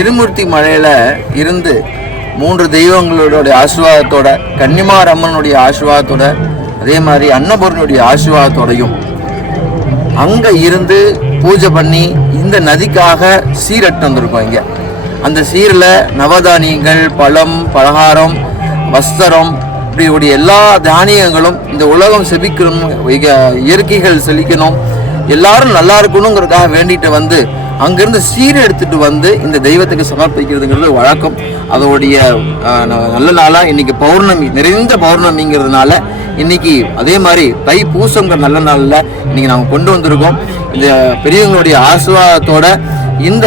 திருமூர்த்தி மலையில் இருந்து 3 தெய்வங்களுடைய ஆசீர்வாதத்தோட, கன்னிமார் அம்மனுடைய ஆசீர்வாதத்தோட, அதே மாதிரி அன்னபூரனுடைய ஆசீர்வாதத்தோடையும் அங்கே இருந்து பூஜை பண்ணி இந்த நதிக்காக சீரட்டு வந்திருக்கோம். இங்கே அந்த சீரில் நவதானியங்கள், பழம், பலகாரம், வஸ்திரம், இப்படி எல்லா தானியங்களும் இந்த உலகம் செழிக்கணும், இயற்கைகள் செழிக்கணும், எல்லாரும் நல்லா இருக்கணுங்கிறதுக்காக வேண்டிட்டு வந்து அங்கேருந்து சீரை எடுத்துகிட்டு வந்து இந்த தெய்வத்துக்கு சமர்ப்பிக்கிறதுங்கிறது வழக்கம். அதோடைய நல்ல நாளாக இன்றைக்கி பௌர்ணமி, நிறைந்த பௌர்ணமிங்கிறதுனால இன்றைக்கி அதே மாதிரி தை பூசங்கிற நல்ல நாளில் இன்றைக்கி நாங்கள் கொண்டு வந்திருக்கோம். இந்த பெரியவங்களுடைய ஆசீர்வாதத்தோட இந்த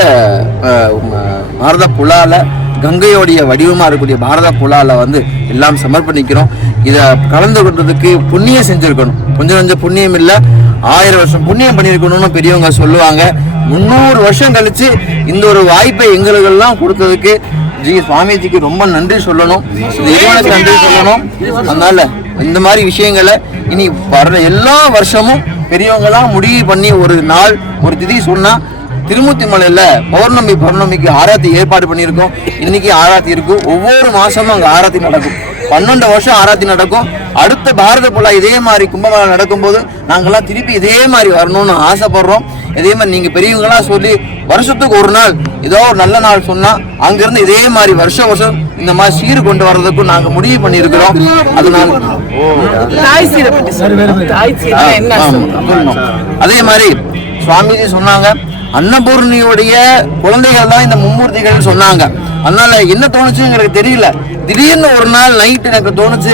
பாரத புலாவில், கங்கையோடைய வடிவமாக இருக்கக்கூடிய பாரத புலாவில் வந்து எல்லாம் சமர்ப்பணிக்கிறோம். இதை கலந்து கொண்டதுக்கு புண்ணியம் செஞ்சுருக்கணும், கொஞ்சம் புண்ணியம் இல்லை, 1000 வருஷம் புண்ணியம் பண்ணியிருக்கணும்னு பெரியவங்க சொல்லுவாங்க. 300 வருஷம் கழித்து இந்த ஒரு வாய்ப்பை எங்களுக்கெல்லாம் கொடுத்ததுக்கு சுவாமிஜிக்கு ரொம்ப நன்றி சொல்லணும், இறைவனுக்கு நன்றி சொல்லணும். அதனால் இந்த மாதிரி விஷயங்களை இனி வர எல்லா வருஷமும் பெரியவங்களாம் முடிவு பண்ணி ஒரு நாள் ஒரு திதி சொன்னால், திருமூர்த்தி மலையில் பௌர்ணமிக்கு ஆராத்தி ஏற்பாடு பண்ணியிருக்கோம். இன்னைக்கு ஆராத்தி இருக்கும். ஒவ்வொரு மாதமும் அங்கே ஆராத்தி நடக்கும். 12 வருஷம் ஆராத்தி நடக்கும். அடுத்த பாரத புலா இதே மாதிரி கும்பமேளா நடக்கும்போது நாங்கள்லாம் திருப்பி இதே மாதிரி வரணும்னு ஆசைப்படுறோம். இதே மாதிரி நீங்கள் பெரியவங்களாம் சொல்லி வருஷத்துக்கு ஒரு நாள் ஏதோ ஒரு நல்ல நாள் சொன்னால் அங்கேருந்து இதே மாதிரி வருஷம் இந்த மாதிரி சீர் கொண்டு வர்றதுக்கும் நாங்கள் முடிவு பண்ணியிருக்கிறோம். அதனால அதே மாதிரி சுவாமிஜி சொன்னாங்க, அன்னபூர்ணியுடைய குழந்தைகள் தான் இந்த மும்மூர்த்திகள் சொன்னாங்க. அதனால என்ன தோணுச்சுங்கிறது தெரியல. திடீர்னு ஒரு நாள் நைட்டு எனக்கு தோணுச்சு,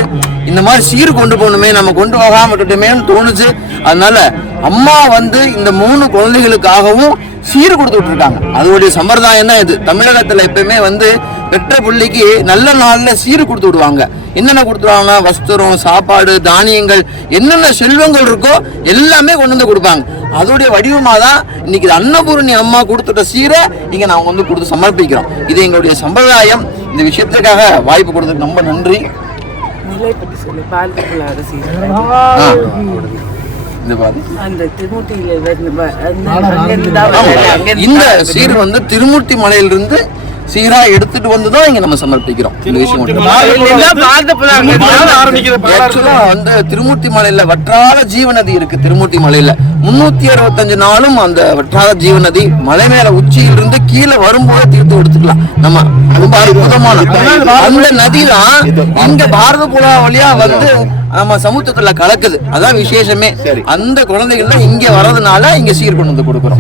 இந்த மாதிரி சீர் கொண்டு போகணுமே, நம்ம கொண்டு போகாம விட்டுட்டோமேன்னு தோணுச்சு. அதனால அம்மா வந்து இந்த 3 குழந்தைகளுக்காகவும் சீர் கொடுத்துட்டு இருக்காங்க. அதோடைய சம்பிரதாயம் தான் இது. தமிழகத்துல எப்பயுமே வந்து பெற்ற பிள்ளைக்கு நல்ல நாள்ல சீர் கொடுத்து விடுவாங்க. என்னென்ன கொடுத்துருவாங்க, வஸ்திரம், சாப்பாடு, தானியங்கள், என்னென்ன செல்வங்கள் இருக்கோ எல்லாமே கொண்டு வந்து கொடுப்பாங்க. அதோடைய வடிவமாக தான் இன்னைக்கு அன்னபூரணி அம்மா கொடுத்துட்ட சீரை இங்கே நாங்கள் வந்து கொடுத்து சமர்ப்பிக்கிறோம். இது எங்களுடைய சம்பிரதாயம். இந்த விஷயத்துக்காக வாய்ப்பு கொடுத்ததுக்கு ரொம்ப நன்றி. இந்த சீர் வந்து திருமூர்த்தி மலையிலிருந்து சீரா எடுத்துட்டு வந்துதான் இங்க நம்ம சமர்ப்பிக்கிறோம். இந்த விஷயம் வந்து திருமூர்த்தி மலையில வற்றாத ஜீவநதி இருக்கு. திருமூர்த்தி மலையில 365 நாளும் அந்த வற்றாத ஜீவநதி மலை மேல உச்சியிலிருந்து கீழே வரும்போது தீர்த்து எடுத்துக்கலாம். நம்ம ரொம்ப அற்புதமான அந்த நதிதான் இங்க பாரத புலா வழியா வந்து நம்ம சமுத்திரத்துல கலக்குது. அதான் விசேஷமே. அந்த குழந்தைகள் இங்க வர்றதுனால இங்க சீர் கொண்டு வந்து கொடுக்குறோம்.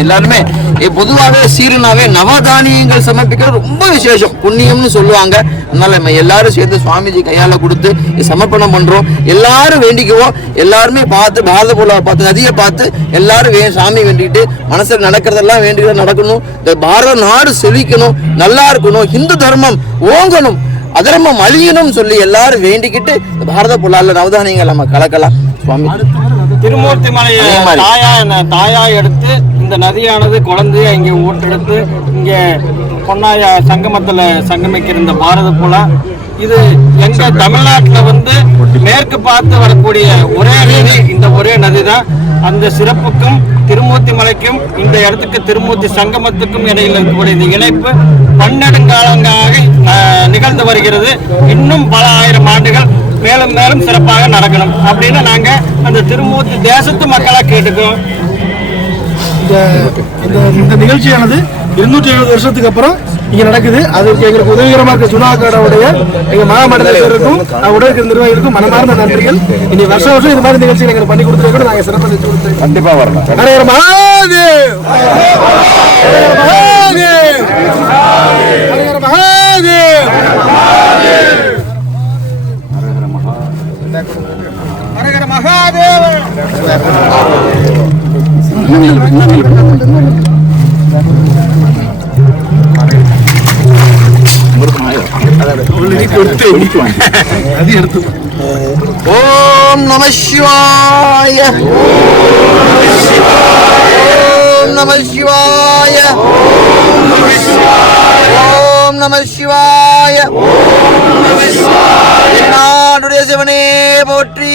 எல்லாருமே பொதுவாகவே சீரனாவே நவதானியங்கள் சமர்ப்பிக்கிறது ரொம்ப விசேஷம், புண்ணியம்னு சொல்லுவாங்க. அதனால நம்ம எல்லாரும் சேர்ந்து சுவாமிஜி கையால கொடுத்து சமர்ப்பணம் பண்றோம். எல்லாரும் வேண்டிக்குவோம். எல்லாருமே பார்த்து பாரத புலாவை பார்த்து, நதியை பார்த்து எல்லாரும் சாமி வேண்டிட்டு மனசுல நடக்கிறதெல்லாம் வேண்டிட்டு நடக்கணும். இந்த பாரத நாடு செழிக்கணும், நல்லா இருக்கணும், இந்து தர்மம் ஓங்கணும், அதர்மம் அழியணும் சொல்லி எல்லாரும் வேண்டிக்கிட்டு பாரத புலால நவதானியங்கள் நம்ம கலக்கலாம். சுவாமி திருமூர்த்தி மலையை தாயா எடுத்து இந்த நதியானது குழந்தைய இங்கே ஊட்டெடுத்து இங்கே பொன்னாயா சங்கமத்தில் சங்கமிக்கிற இந்த பாரத புலா, இது எங்க தமிழ்நாட்டில் வந்து மேற்கு பார்த்து வரக்கூடிய ஒரே நதி இந்த ஒரே நதி தான். அந்த சிறப்புக்கும் திருமூர்த்தி மலைக்கும் இந்த இடத்துக்கு திருமூர்த்தி சங்கமத்துக்கும் இடையில் இருக்கக்கூடிய இந்த இணைப்பு பன்னெடுங்காலங்களாக நிகழ்ந்து வருகிறது. இன்னும் பல ஆயிரம் ஆண்டுகள் மேலும் மேலும் சிறப்பாக நடக்கணும் அப்படின்னு நாங்க அந்த திருமூர்த்தி தேசத்து மக்களாக கேட்டுக்கோம். இந்த நிகழ்ச்சியானது 270 வருஷத்துக்கு அப்புறம் இங்க நடக்குது. அதுக்கு எங்களுக்கு உதவிகரமாக இருக்க சுனாக்காரோடைய எங்க மகாமண்டலத்திற்கும் உடல் நிர்வாகிகளுக்கும் மனமார்ந்த நன்றிகள். இனி வருஷம் இது மாதிரி நிகழ்ச்சிகள் எங்களுக்கு பண்ணி கொடுத்தது கூட நாங்கள் சிறப்பாக செஞ்சு கொடுத்தோம். கண்டிப்பா வரணும். ஹரஹர மகாதேவ், ஹரஹர மகாதேவ், ஹரஹர மகாதேவ், ஹரஹர மகாதேவ். ஓம் நம சிவாய, ஓம் நம சிவாய, ஓம் நம சிவாய, நாடுடைய சிவனே போற்றி,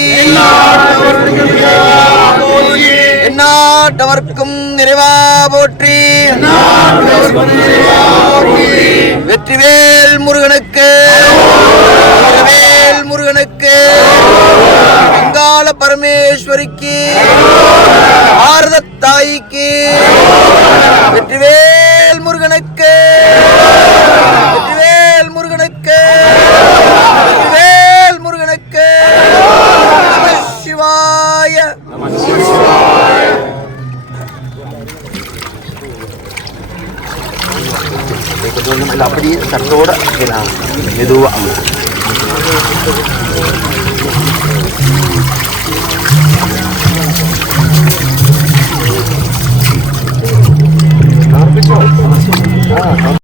எந்நாட்டவர்க்கும் நிறைவா போற்றி. வெற்றிவேல் முருகனுக்கு, வேல் முருகனுக்கு, வெங்காள பரமேஸ்வரிக்கு, பாரத தாய்க்கு, வெற்றிவேல் முருகனுக்கு, வெற்றிவேல் முருகனுக்கு, வெற்றிவேல் முருகனுக்கு. நம சிவாய. அப்படியே சட்டோட மெதுவா